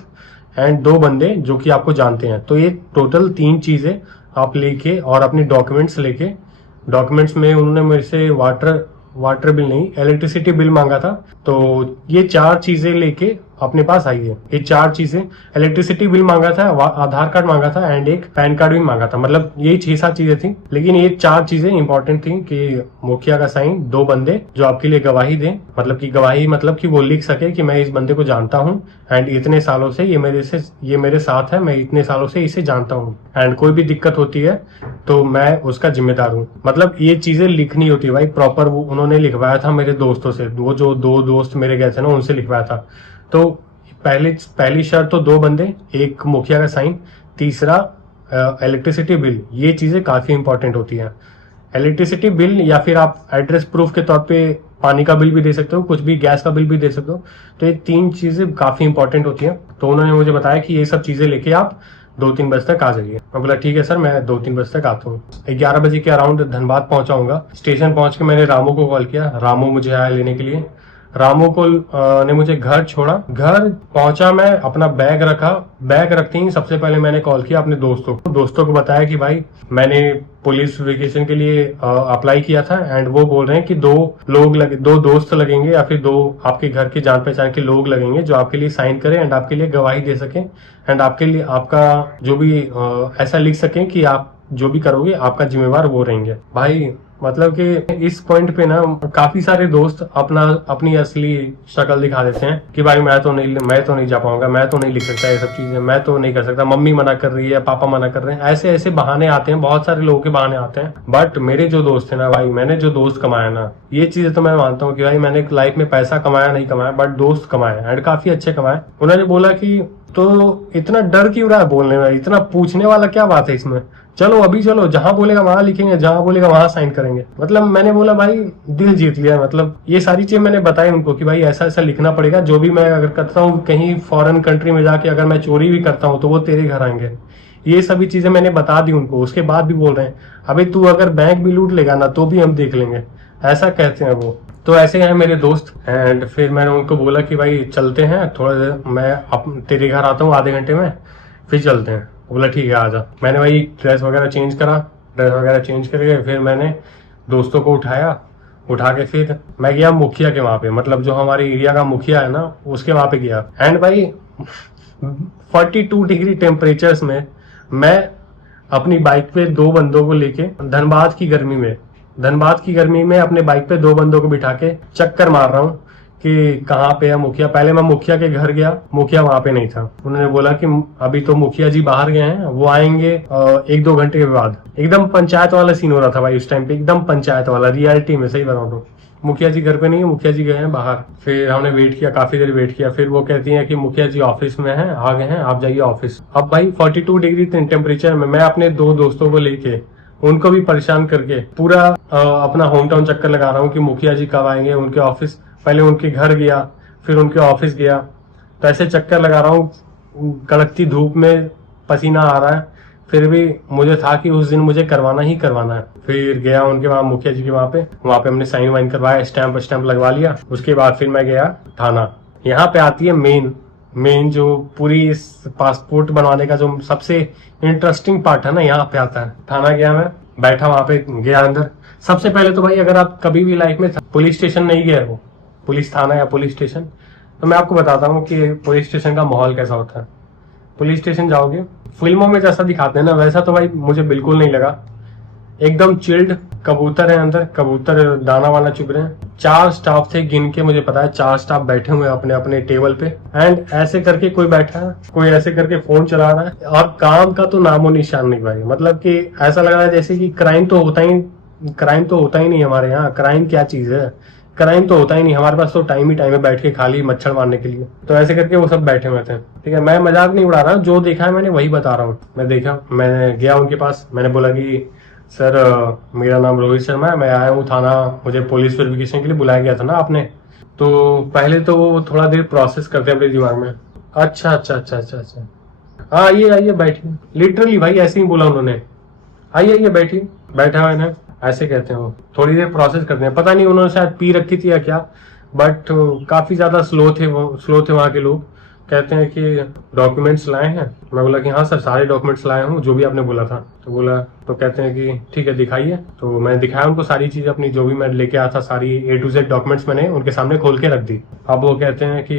and 2 बंदे जो कि आपको जानते हैं। तो ये टोटल 3 चीजें आप लेके और अपने डॉक्यूमेंट्स लेके, डॉक्यूमेंट्स में उन्होंने मेरे से वाटर बिल नहीं, इलेक्ट्रिसिटी बिल मांगा था। तो ये 4 चीजें लेके अपने पास आई है। ये 4 चीजें, इलेक्ट्रिसिटी बिल मांगा था, आधार कार्ड मांगा था एंड एक पैन कार्ड भी मांगा था। मतलब यही 6-7 चीजें थी, लेकिन ये 4 चीजें इंपॉर्टेंट थी कि मुखिया का साइन, 2 बंदे जो आपके लिए गवाही दें, मतलब कि गवाही मतलब कि वो लिख सके कि मैं इस बंदे को जानता हूँ एंड इतने सालों से ये मेरे साथ है, मैं इतने सालों से इसे जानता हूँ एंड कोई भी दिक्कत होती है तो मैं उसका जिम्मेदार हूँ। मतलब ये चीजें लिखनी होती है भाई प्रॉपर। वो उन्होंने लिखवाया था मेरे दोस्तों से, वो जो 2 दोस्त मेरे गए थे ना, उनसे लिखवाया था। तो पहली शर्त तो 2 बंदे, एक मुखिया का साइन, तीसरा इलेक्ट्रिसिटी बिल। ये चीजें काफी इंपॉर्टेंट होती हैं। इलेक्ट्रिसिटी बिल या फिर आप एड्रेस प्रूफ के तौर पे पानी का बिल भी दे सकते हो, कुछ भी, गैस का बिल भी दे सकते हो। तो ये 3 चीजें काफी इंपॉर्टेंट होती हैं। तो उन्होंने मुझे बताया कि ये सब चीजें लेके आप 2-3 बजे तक आ जाइए। मैं बोला ठीक है सर, मैं 2-3 बजे तक आता हूँ। 11 बजे के अराउंड धनबाद पहुंचाऊंगा। स्टेशन पहुंच के मैंने रामू को कॉल किया, रामू मुझे आया लेने के लिए। रामू को ने मुझे घर छोड़ा। घर पहुंचा, मैं अपना बैग रखा। बैग रखते ही सबसे पहले मैंने कॉल किया अपने दोस्तों को बताया कि भाई मैंने पुलिस वेकेशन के लिए अप्लाई किया था एंड वो बोल रहे हैं कि 2 दोस्त लगेंगे या फिर 2 आपके घर के जान पहचान के लोग लगेंगे जो आपके लिए साइन करें एंड आपके लिए गवाही दे सकें एंड आपके लिए आपका जो भी ऐसा लिख सकें कि आप जो भी करोगे आपका जिम्मेवार वो रहेंगे। भाई मतलब कि इस पॉइंट पे ना काफी सारे दोस्त अपनी असली शक्ल दिखा देते हैं कि भाई मैं तो नहीं जा पाऊंगा, मैं तो नहीं लिख सकता ये सब चीजें, मैं तो नहीं कर सकता, मम्मी मना कर रही है, पापा मना कर रहे हैं। ऐसे ऐसे बहाने आते हैं, बहुत सारे लोगों के बहाने आते हैं। बट मेरे जो दोस्त थे ना भाई, मैंने जो दोस्त कमाया ना, ये चीजें तो मैं मानता हूँ कि भाई मैंने लाइफ में पैसा कमाया नहीं कमाया, बट दोस्त कमाए एंड काफी अच्छे कमाए। उन्होंने बोला कि तो इतना डर क्यों रहा है बोलने में, इतना पूछने वाला क्या बात है इसमें, चलो अभी चलो, जहां बोलेगा वहां लिखेंगे, जहां बोलेगा वहां साइन करेंगे। मतलब मैंने बोला भाई दिल जीत लिया। मतलब ये सारी चीजें मैंने बताई उनको कि भाई ऐसा ऐसा लिखना पड़ेगा, जो भी मैं अगर करता हूँ कहीं फॉरेन कंट्री में जाके अगर मैं चोरी भी करता हूँ तो वो तेरे घर आएंगे। ये सभी चीजें मैंने बता दी उनको। उसके बाद भी बोल रहे हैं अभी तू अगर बैंक भी लूट लेगा ना तो भी हम देख लेंगे, ऐसा कहते हैं वो। तो ऐसे हैं मेरे दोस्त। एंड फिर मैंने उनको बोला कि भाई चलते हैं थोड़ा देर, मैं तेरे घर आता हूँ आधे घंटे में, फिर चलते हैं। बोला ठीक है आजा। मैंने भाई ड्रेस वगैरह चेंज करके फिर मैंने दोस्तों को उठा के फिर मैं गया मुखिया के वहां पे, मतलब जो हमारे एरिया का मुखिया है ना उसके वहां पे गया। एंड भाई 42 डिग्री टेम्परेचर्स में मैं अपनी बाइक पे 2 बंदों को लेके धनबाद की गर्मी में अपने बाइक पे 2 बंदों को बिठा के चक्कर मार रहा हूँ कि कहाँ पे है मुखिया। पहले मैं मुखिया के घर गया, मुखिया वहां पे नहीं था। उन्होंने बोला कि अभी तो मुखिया जी बाहर गए हैं, वो आएंगे 1-2 घंटे के बाद। एकदम पंचायत वाला सीन हो रहा था भाई उस टाइम पे, एकदम पंचायत वाला, रियलिटी में सही बताऊं तो। मुखिया जी घर पे नहीं है, मुखिया जी गए हैं बाहर। फिर हमने वेट किया, काफी देर वेट किया। फिर वो कहती है कि मुखिया जी ऑफिस में हैं, आ गए हैं, आप जाइए ऑफिस। अब भाई 42 डिग्री टेम्परेचर में मैं अपने 2 दोस्तों को लेके, उनको भी परेशान करके पूरा अपना होम टाउन चक्कर लगा रहा हूँ कि मुखिया जी कब आएंगे उनके ऑफिस। पहले उनके घर गया, फिर उनके ऑफिस गया, तो ऐसे चक्कर लगा रहा हूँ, कड़कती धूप में पसीना आ रहा है। फिर भी मुझे था कि उस दिन मुझे करवाना ही करवाना है। फिर गया उनके वहां, मुखिया जी के वहां पे हमने साइन वाइन करवाया, स्टैंप लगवा लिया। उसके बाद फिर मैं गया थाना। यहाँ पे आती है मेन जो पूरी इस पासपोर्ट बनवाने का जो सबसे इंटरेस्टिंग पार्ट है ना, यहाँ पे आता है। थाना गया, मैं बैठा वहां पे, गया अंदर। सबसे पहले तो भाई अगर आप कभी भी लाइफ में पुलिस स्टेशन नहीं गए हो, पुलिस थाना या पुलिस स्टेशन, तो मैं आपको बताता हूँ कि पुलिस स्टेशन का माहौल कैसा होता है। पुलिस स्टेशन जाओगे, फिल्मों में जैसा दिखाते हैं ना वैसा तो भाई मुझे बिल्कुल नहीं लगा। एकदम चिल्ड, कबूतर है अंदर, कबूतर दाना वाना चुग रहे हैं। 4 स्टाफ थे, गिन के मुझे पता है 4 स्टाफ बैठे हुए हैं अपने अपने टेबल पे। एंड ऐसे करके कोई बैठा है, कोई ऐसे करके फोन चला रहा है, और काम का तो नामो निशान नहीं भाई। मतलब कि ऐसा लग रहा है जैसे कि क्राइम तो होता ही नहीं हमारे यहाँ। क्राइम क्या चीज है, क्राइम तो होता ही नहीं हमारे पास, तो टाइम है बैठ के खाली मच्छर मारने के लिए। तो ऐसे करके वो सब बैठे हुए थे। ठीक है, मैं मजाक नहीं उड़ा रहा, जो देखा है मैंने वही बता रहा हूँ। मैंने गया उनके पास, मैंने बोला कि सर मेरा नाम रोहित शर्मा है, मैं आया हूँ थाना, मुझे पुलिस वेरिफिकेशन के लिए बुलाया गया था ना आपने। तो पहले तो वो थोड़ा देर प्रोसेस करते हैं अपने दिमाग में। अच्छा, हाँ आइए बैठिए। लिटरली भाई ऐसे ही बोला उन्होंने, आइए बैठिए। बैठा हुआ है, ऐसे कहते हैं वो। थोड़ी देर प्रोसेस करते हैं, पता नहीं उन्होंने शायद पी रखी थी या क्या, बट काफी ज्यादा स्लो थे वहाँ के लोग। कहते हैं कि डॉक्यूमेंट्स लाए हैं। मैं बोला कि हाँ सर सारे डॉक्यूमेंट्स लाया हूँ जो भी आपने बोला था। तो बोला तो कहते हैं कि ठीक है दिखाइए। तो मैंने दिखाया उनको सारी चीज़ अपनी जो भी मैं लेके आया था, सारी A to Z डॉक्यूमेंट्स मैंने उनके सामने खोल के रख दी। अब वो कहते हैं कि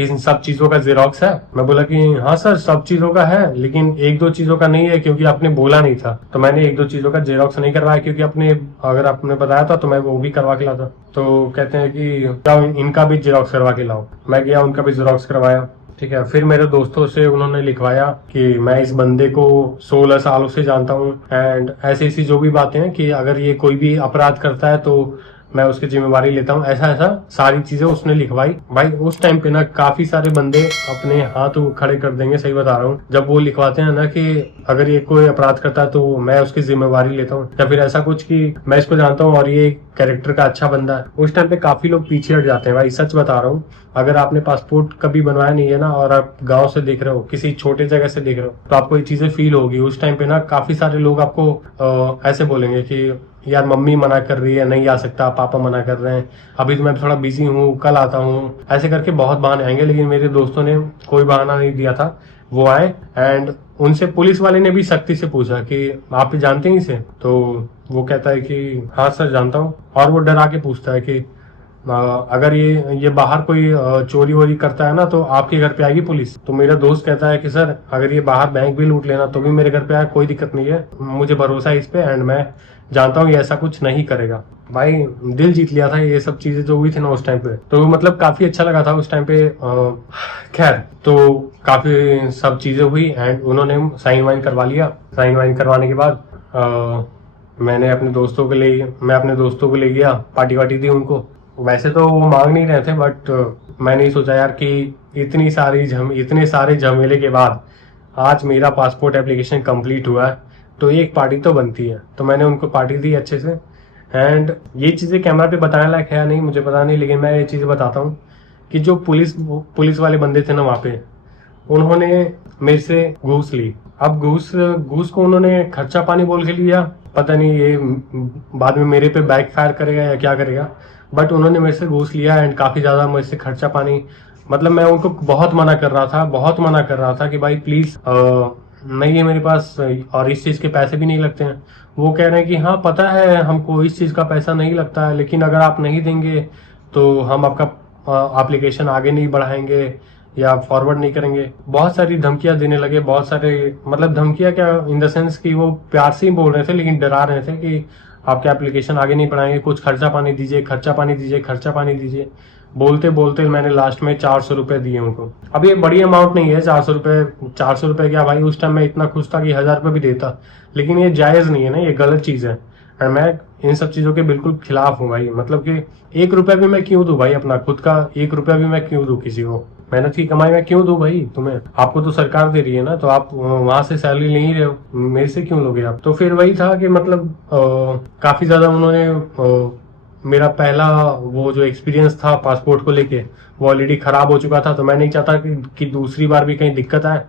इन सब चीज़ों का जेरोक्स है। मैं बोला कि हाँ सर सब चीज़ों का है, लेकिन एक दो चीज़ों का नहीं है क्योंकि आपने बोला नहीं था। तो मैंने एक दो चीज़ों का जेरोक्स नहीं करवाया क्योंकि अगर आपने बताया था तो मैं वो भी करवा के लाता। तो कहते हैं कि जाओ इनका भी जेरोक्स करवा के लाओ। मैं गया, उनका भी जेरोक्स करवाया। ठीक है, फिर मेरे दोस्तों से उन्होंने लिखवाया कि मैं इस बंदे को 16 सालों से जानता हूँ एंड ऐसी ऐसी जो भी बातें हैं कि अगर ये कोई भी अपराध करता है तो मैं उसकी जिम्मेवारी लेता हूँ, ऐसा ऐसा सारी चीजें उसने लिखवाई। भाई उस टाइम पे ना काफी सारे बंदे अपने हाथ खड़े कर देंगे, सही बता रहा हूँ, जब वो लिखवाते हैं ना कि अगर ये कोई अपराध करता है तो मैं उसकी जिम्मेवारी लेता हूँ, या फिर ऐसा कुछ कि मैं इसको जानता हूँ और ये कैरेक्टर का अच्छा बंदा है। उस टाइम पे काफी लोग पीछे हट जाते हैं भाई, सच बता रहा हूँ। अगर आपने पासपोर्ट कभी बनवाया नहीं है ना और आप गांव से देख रहे हो, किसी छोटे जगह से देख रहे हो, तो आपको ये चीजें फील होगी। उस टाइम पे ना काफी सारे लोग आपको ऐसे बोलेंगे कि यार मम्मी मना कर रही है, नहीं आ सकता, पापा मना कर रहे हैं, अभी तो मैं थोड़ा बिजी हूँ, कल आता हूँ, ऐसे करके बहुत बहाने आएंगे। लेकिन मेरे दोस्तों ने कोई बहाना नहीं दिया था, वो आए एंड उनसे पुलिस वाले ने भी सख्ती से पूछा कि आप जानते हैं इसे? तो वो कहता है कि हाँ सर जानता हूँ। और वो डरा के पूछता है कि अगर ये बाहर कोई चोरी वोरी करता है ना तो आपके घर पे आएगी पुलिस। तो मेरा दोस्त कहता है कि सर अगर ये बाहर बैंक भी लूट लेना तो भी मेरे घर पे आए, कोई दिक्कत नहीं है, मुझे भरोसा है इस पे एंड मैं जानता हूँ ये ऐसा कुछ नहीं करेगा। भाई दिल जीत लिया था ये सब चीजें जो हुई थी ना उस टाइम पे, तो मतलब काफी अच्छा लगा था उस टाइम पे। खैर तो काफी सब चीजें हुई एंड उन्होंने साइन वाइन करवा लिया। साइन वाइन करवाने के बाद मैं अपने दोस्तों को ले गया, पार्टी वार्टी दी उनको। वैसे तो वो मांग नहीं रहे थे बट मैंने ही सोचा यार कि इतने सारे झमेले के बाद आज मेरा पासपोर्ट एप्लीकेशन कंप्लीट हुआ है तो एक पार्टी तो बनती है। तो मैंने उनको पार्टी दी अच्छे से एंड ये चीज़ें कैमरा पे बताने लायक है नहीं, मुझे पता नहीं, लेकिन मैं ये चीज़ बताता हूँ कि जो पुलिस वाले बंदे थे ना वहाँ पे, उन्होंने मेरे से घूस ली। अब घूस को उन्होंने खर्चा पानी बोल के लिया, पता नहीं ये बाद में मेरे पे बैक फायर करेगा या क्या करेगा, बट उन्होंने मेरे से घूस लिया एंड काफ़ी ज़्यादा मेरे से खर्चा पानी। मतलब मैं उनको बहुत मना कर रहा था कि भाई प्लीज़ नहीं है मेरे पास और इस चीज़ के पैसे भी नहीं लगते हैं। वो कह रहे हैं कि हाँ पता है हमको इस चीज़ का पैसा नहीं लगता है, लेकिन अगर आप नहीं देंगे तो हम आपका एप्लीकेशन आगे नहीं बढ़ाएंगे या फॉरवर्ड नहीं करेंगे। बहुत सारी धमकियां देने लगे, बहुत सारे, मतलब धमकियां क्या इन द सेंस कि वो प्यार से ही बोल रहे थे लेकिन डरा रहे थे कि आपके एप्लीकेशन आगे नहीं बढ़ाएंगे, कुछ खर्चा पानी दीजिए, खर्चा पानी दीजिए। बोलते बोलते मैंने लास्ट में 400 रुपये दिए उनको। अब ये बड़ी अमाउंट नहीं है 400 रुपये क्या भाई, उस टाइम मैं इतना खुश था कि 1000 रुपये भी देता, लेकिन ये जायज़ नहीं है ना, ये गलत चीज़ है और मैं इन सब चीज़ों के बिल्कुल खिलाफ हूँ भाई। मतलब कि 1 रुपया भी मैं क्यों दूँ भाई, अपना खुद का 1 रुपया भी मैं क्यों दूँ किसी को, मेहनत की कमाई मैं क्यों दूँ भाई तुम्हें? आपको तो सरकार दे रही है ना, तो आप वहां से सैलरी ले ही रहे हो, मेरे से क्यों लोगे आप? तो फिर वही था कि मतलब काफी ज्यादा उन्होंने मेरा पहला वो जो एक्सपीरियंस था पासपोर्ट को लेके वो ऑलरेडी खराब हो चुका था, तो मैं नहीं चाहता कि दूसरी बार भी कहीं दिक्कत आए।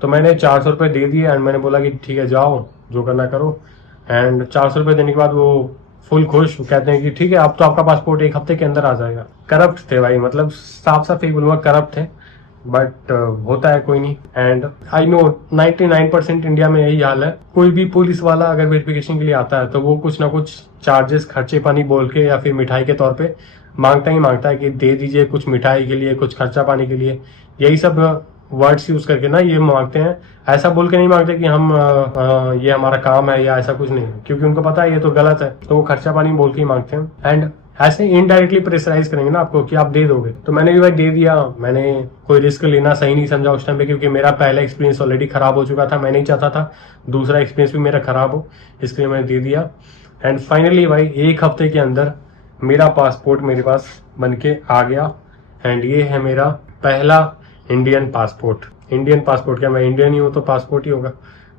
तो मैंने 400 रुपये दे दिए एंड मैंने बोला कि ठीक है जाओ जो करना करो। एंड 400 रुपये देने के बाद वो फुल खुश, कहते हैं कि ठीक है अब तो आपका पासपोर्ट 1 हफ्ते के अंदर आ जाएगा। करप्ट थे भाई, मतलब साफ साफ ही बोलूँगा करप्ट थे, बट होता है कोई नहीं। एंड आई नो 99% इंडिया में यही हाल है, कोई भी पुलिस वाला अगर वेरिफिकेशन के लिए आता है तो वो कुछ ना कुछ चार्जेस खर्चे पानी बोल के या फिर मिठाई के तौर पे मांगता है कि दे दीजिए कुछ मिठाई के लिए, कुछ खर्चा पानी के लिए, यही सब वर्ड्स यूज करके ना ये मांगते हैं। ऐसा बोल के नहीं मांगते कि हम ये हमारा काम है या ऐसा कुछ नहीं, क्योंकि उनको पता है ये तो गलत है, तो वो खर्चा पानी बोल के ही मांगते हैं एंड ऐसे इनडायरेक्टली प्रेशराइज करेंगे ना आपको कि आप दे दोगे। तो मैंने भी भाई दे दिया, मैंने कोई रिस्क लेना सही नहीं समझा उस टाइम पे, क्योंकि मेरा पहला एक्सपीरियंस ऑलरेडी खराब हो चुका था, मैं नहीं चाहता था दूसरा एक्सपीरियंस भी मेरा खराब हो, इसलिए मैंने दे दिया। एंड फाइनली भाई 1 हफ्ते के अंदर मेरा पासपोर्ट मेरे पास बन के आ गया एंड ये है मेरा पहला इंडियन पासपोर्ट। इंडियन पासपोर्ट क्या, मैं इंडियन ही हूँ तो पासपोर्ट ही होगा।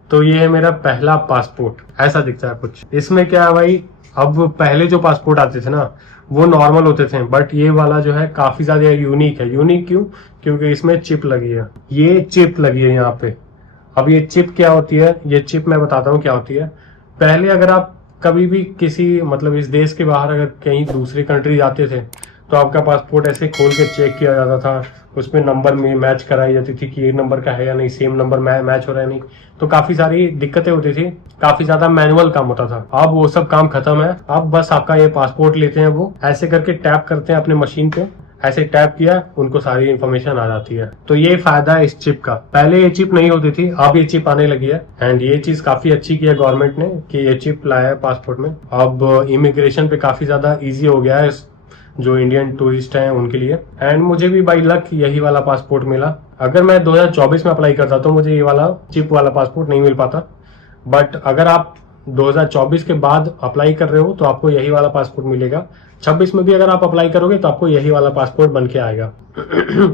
तो ये है मेरा पहला पासपोर्ट, ऐसा दिखता है कुछ। इसमें क्या है भाई, अब पहले जो पासपोर्ट आते थे ना वो नॉर्मल होते थे, बट ये वाला जो है काफी ज्यादा यूनिक है। यूनिक क्यों? क्योंकि इसमें चिप लगी है, ये चिप लगी है यहाँ पे। अब ये चिप क्या होती है, ये चिप मैं बताता हूँ क्या होती है। पहले अगर आप कभी भी किसी मतलब इस देश के बाहर अगर कहीं दूसरी कंट्री जाते थे तो आपका पासपोर्ट ऐसे खोल के चेक किया जाता था, उसमें नंबर में मैच कराई जाती थी कि ये नंबर का है या नहीं, सेम नंबर मैच हो रहा है नहीं। तो काफी सारी दिक्कतें होती थी, काफी ज्यादा मैनुअल काम होता था। अब वो सब काम खत्म है, अब बस आपका ये पासपोर्ट लेते हैं, वो ऐसे करके टैप करते हैं अपने मशीन पे, ऐसे टैप किया उनको सारी इन्फॉर्मेशन आ जाती है। तो ये फायदा है इस चिप का। पहले ये चिप नहीं होती थी, अब ये चिप आने लगी है एंड ये चीज काफी अच्छी की है गवर्नमेंट ने कि ये चिप लाया है पासपोर्ट में। अब इमिग्रेशन पे काफी ज्यादा इजी हो गया है जो इंडियन टूरिस्ट हैं उनके लिए। एंड मुझे भी बाई लक यही वाला पासपोर्ट मिला। अगर मैं 2024 में अप्लाई करता तो मुझे ये वाला चिप वाला पासपोर्ट नहीं मिल पाता, बट अगर आप 2024 के बाद अप्लाई कर रहे हो तो आपको यही वाला पासपोर्ट मिलेगा। 26 में भी अगर आप अप्लाई करोगे तो आपको यही वाला पासपोर्ट बन के आएगा। तो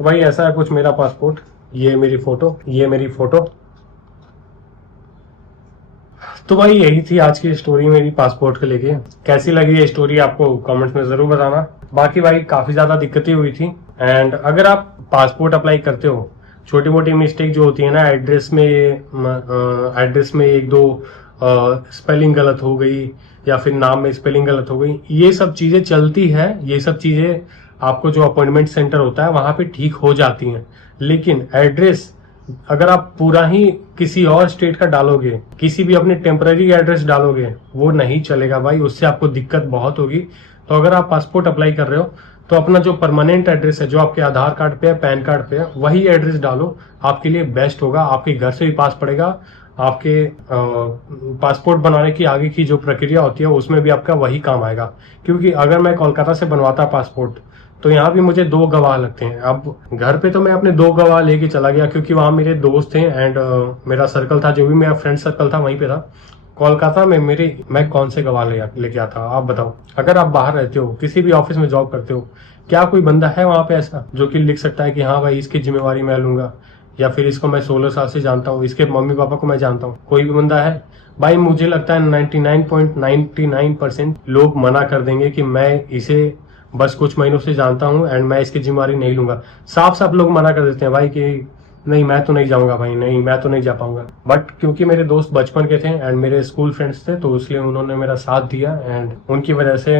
भाई ऐसा है कुछ मेरा पासपोर्ट, ये मेरी फोटो। तो भाई यही थी आज की स्टोरी मेरी पासपोर्ट को लेके। कैसी लगी ये स्टोरी आपको कमेंट्स में जरूर बताना। बाकी भाई काफी ज्यादा दिक्कतें हुई थी एंड अगर आप पासपोर्ट अप्लाई करते हो, छोटी मोटी मिस्टेक जो होती है ना, एड्रेस में एक दो स्पेलिंग गलत हो गई या फिर नाम में स्पेलिंग गलत हो गई, ये सब चीजें चलती है। ये सब चीजें आपको जो अपॉइंटमेंट सेंटर होता है वहां पे ठीक हो जाती हैं। लेकिन एड्रेस अगर आप पूरा ही किसी और स्टेट का डालोगे, किसी भी अपने टेम्पररी एड्रेस डालोगे, वो नहीं चलेगा भाई, उससे आपको दिक्कत बहुत होगी। तो अगर आप पासपोर्ट अप्लाई कर रहे हो तो अपना जो परमानेंट एड्रेस है, जो आपके आधार कार्ड पे है, पैन कार्ड पे है, वही एड्रेस डालो, आपके लिए बेस्ट होगा। आपके घर से भी पास पड़ेगा, आपके पासपोर्ट बनाने की आगे की जो प्रक्रिया होती है उसमें भी आपका वही काम आएगा। क्योंकि अगर मैं कोलकाता से बनवाता पासपोर्ट तो यहाँ भी मुझे 2 गवाह लगते हैं। अब घर पे तो मैं अपने 2 गवाह लेके चला गया क्योंकि वहां मेरे दोस्त थे एंड मेरा सर्कल था, जो भी मेरा फ्रेंड सर्कल था वहीं पे था। कोलकाता में मैं कौन से गवाह लेके आता, आप बताओ। अगर आप बाहर रहते हो, किसी भी ऑफिस में जॉब करते हो, क्या कोई बंदा है वहां पे ऐसा जो कि लिख सकता है कि हाँ भाई इसकी जिम्मेवारी मैं लूंगा, या फिर इसको मैं 16 साल से जानता हूँ, इसके मम्मी पापा को मैं जानता हूँ? कोई भी बंदा है? भाई मुझे लगता है 99.99% लोग मना कर देंगे कि मैं इसे बस कुछ महीनों से जानता हूँ एंड मैं इसकी जिम्मेवारी नहीं लूंगा। साफ साफ लोग मना कर देते हैं भाई कि नहीं मैं तो नहीं जाऊंगा भाई, नहीं मैं तो नहीं जा पाऊंगा। बट क्योंकि मेरे दोस्त बचपन के थे एंड मेरे स्कूल फ्रेंड्स थे, तो इसलिए उन्होंने मेरा साथ दिया एंड उनकी वजह से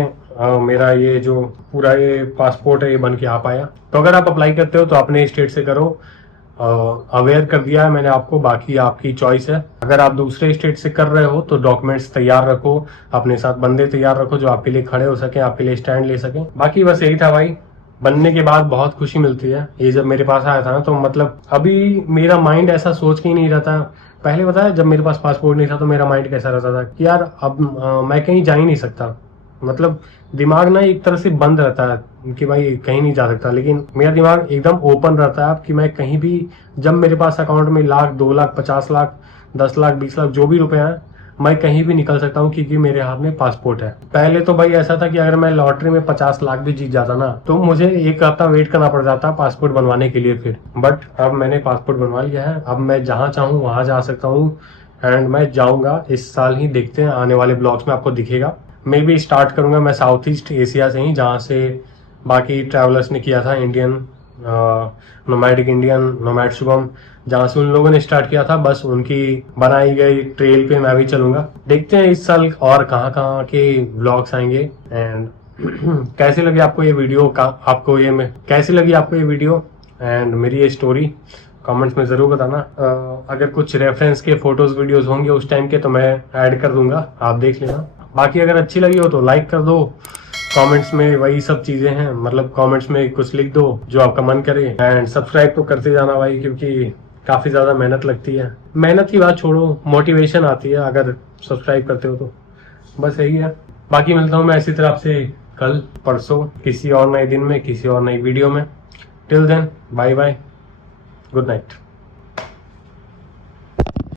मेरा ये जो पूरा ये पासपोर्ट है ये बन के आ पाया। तो अगर आप अप्लाई करते हो तो अपने स्टेट से करो। अवेयर कर दिया है मैंने आपको, बाकी आपकी चॉइस है। अगर आप दूसरे स्टेट से कर रहे हो तो डॉक्यूमेंट्स तैयार रखो, अपने साथ बंदे तैयार रखो जो आपके लिए खड़े हो सके, आपके लिए स्टैंड ले सके। बाकी बस यही था भाई। बनने के बाद बहुत खुशी मिलती है। ये जब मेरे पास आया था ना, तो मतलब अभी मेरा माइंड ऐसा सोच के ही नहीं रहता। पहले पता है जब मेरे पास पासपोर्ट नहीं था तो मेरा माइंड कैसा रहता था कि यार अब मैं कहीं जा ही नहीं सकता। मतलब दिमाग ना एक तरह से बंद रहता है कि भाई कहीं नहीं जा सकता, लेकिन मेरा दिमाग एकदम ओपन रहता है अब कि मैं कहीं भी, जब मेरे पास अकाउंट में 1 लाख 2 लाख 50 लाख 10 लाख 20 लाख जो भी रुपए हैं, मैं कहीं भी निकल सकता हूँ क्योंकि मेरे हाथ में पासपोर्ट है। पहले तो भाई ऐसा था कि अगर मैं लॉटरी में 50 लाख भी जीत जाता ना तो मुझे 1 हफ्ता वेट करना पड़ जाता पासपोर्ट बनवाने के लिए फिर। बट अब मैंने पासपोर्ट बनवा लिया है, अब मैं जहाँ चाहूँ वहां जा सकता हूँ एंड मैं जाऊंगा इस साल ही। देखते हैं आने वाले ब्लॉग्स में आपको दिखेगा। मैं भी स्टार्ट करूंगा मैं साउथ ईस्ट एशिया से ही, जहाँ से बाकी ट्रैवलर्स ने किया था। नोमैडिक इंडियन नोमैड शुभम, जहाँ से उन लोगों ने स्टार्ट किया था, बस उनकी बनाई गई ट्रेल पे मैं भी चलूंगा। देखते हैं इस साल और कहाँ कहाँ के व्लॉग्स आएंगे एंड कैसी लगी आपको ये वीडियो कैसी लगी आपको ये वीडियो एंड मेरी ये स्टोरी कमेंट्स में जरूर बताना। अगर कुछ रेफरेंस के फोटोज वीडियोस होंगे उस टाइम के तो मैं ऐड कर दूंगा, आप देख लेना। बाकी अगर अच्छी लगी हो तो लाइक कर दो, कमेंट्स में वही सब चीजें हैं, मतलब कमेंट्स में कुछ लिख दो जो आपका मन करे एंड सब्सक्राइब तो करते जाना भाई, क्योंकि काफी ज्यादा मेहनत लगती है। मेहनत की बात छोड़ो, मोटिवेशन आती है अगर सब्सक्राइब करते हो तो। बस यही है। बाकी मिलता हूँ मैं इसी तरह से कल परसों किसी और नए दिन में, किसी और नई वीडियो में। Till then bye bye, good night.